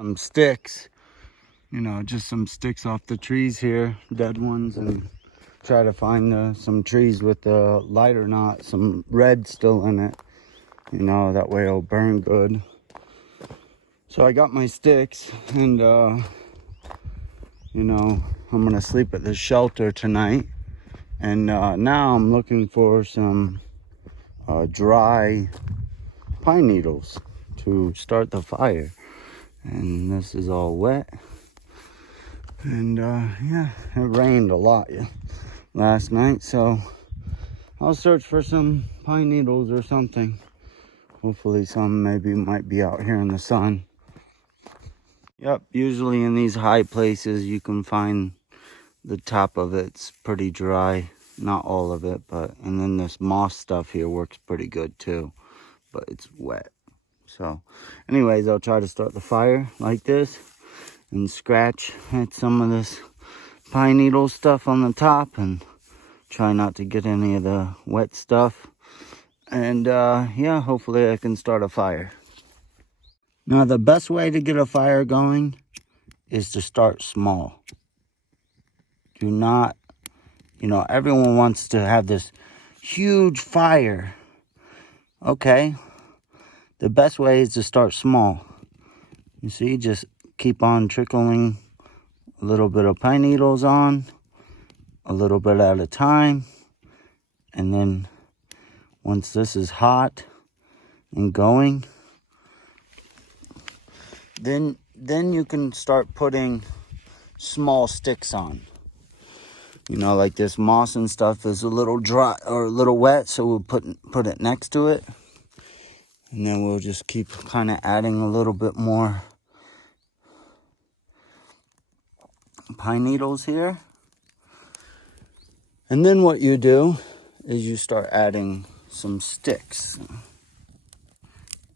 some sticks, you know, just some sticks off the trees here, dead ones, and try to find some trees with a lighter knot, some red still in it, you know, that way it'll burn good. So I got my sticks, and you know, I'm gonna sleep at this shelter tonight. And now I'm looking for some dry pine needles to start the fire. And this is all wet. And yeah, it rained a lot last night, so I'll search for some pine needles or something. Hopefully some maybe might be out here in the sun. Yep, usually in these high places you can find the top of it's pretty dry. Not all of it, but, and then this moss stuff here works pretty good too, but it's wet. So anyways, I'll try to start the fire like this and scratch at some of this pine needle stuff on the top and try not to get any of the wet stuff. And yeah, hopefully I can start a fire. Now the best way to get a fire going is to start small. Do not, you know, everyone wants to have this huge fire. Okay, the best way is to start small. You see, just keep on trickling a little bit of pine needles on, a little bit at a time. And then once this is hot and going, then you can start putting small sticks on. You know, like this moss and stuff is a little dry or a little wet, so we'll put it next to it. And then we'll just keep kind of adding a little bit more pine needles here. And then what you do is you start adding some sticks.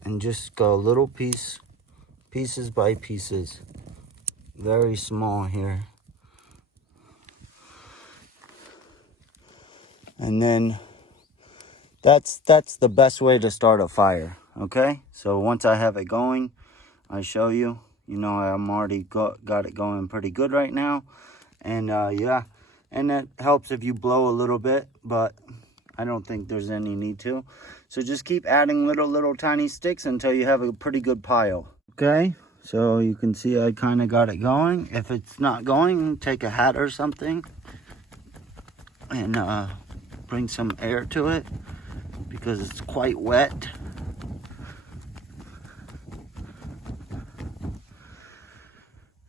And just go little pieces by pieces. Very small here. And then that's the best way to start a fire, okay? So once I have it going, I show you. You know, I'm already got it going pretty good right now. And yeah, and it helps if you blow a little bit, but I don't think there's any need to. So just keep adding little tiny sticks until you have a pretty good pile. Okay, so you can see I kind of got it going. If it's not going, take a hat or something and bring some air to it because it's quite wet.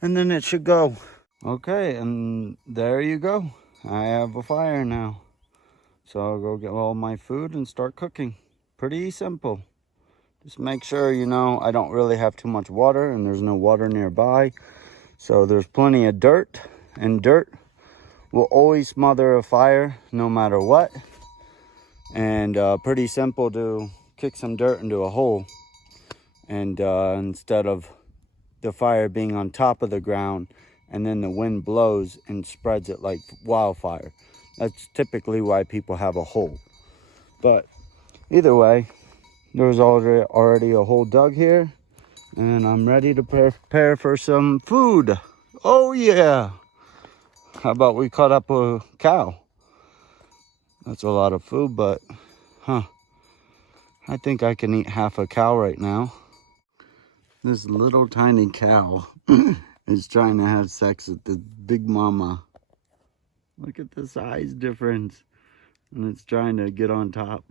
And then it should go. Okay, and there you go. I have a fire now. So I'll go get all my food and start cooking. Pretty simple. Just make sure, you know, I don't really have too much water and there's no water nearby. So there's plenty of dirt, and dirt will always smother a fire no matter what. And pretty simple to kick some dirt into a hole. And instead of the fire being on top of the ground and then the wind blows and spreads it like wildfire. That's typically why people have a hole. But either way, there's already a hole dug here. And I'm ready to prepare for some food. Oh yeah! How about we cut up a cow? That's a lot of food, but I think I can eat half a cow right now. This little tiny cow is trying to have sex with the big mama. Look at the size difference. And it's trying to get on top.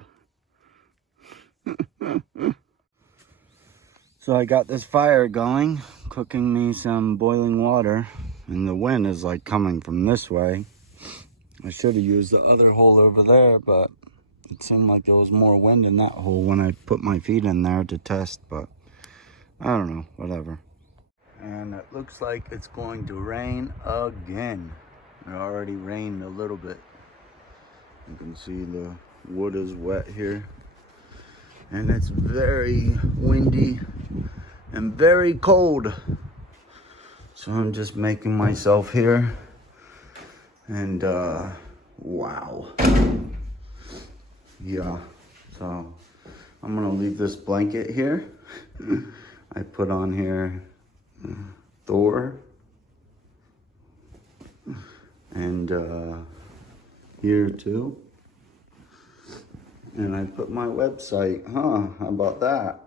So I got this fire going, cooking me some boiling water. And the wind is like coming from this way. I should have used the other hole over there, but it seemed like there was more wind in that hole when I put my feet in there to test, but I don't know, whatever. And it looks like it's going to rain again. It already rained a little bit. You can see the wood is wet here. And it's very windy and very cold. So I'm just making myself here. And wow. Yeah, so I'm gonna leave this blanket here. I put on here Thor. And here too. And I put my website, how about that?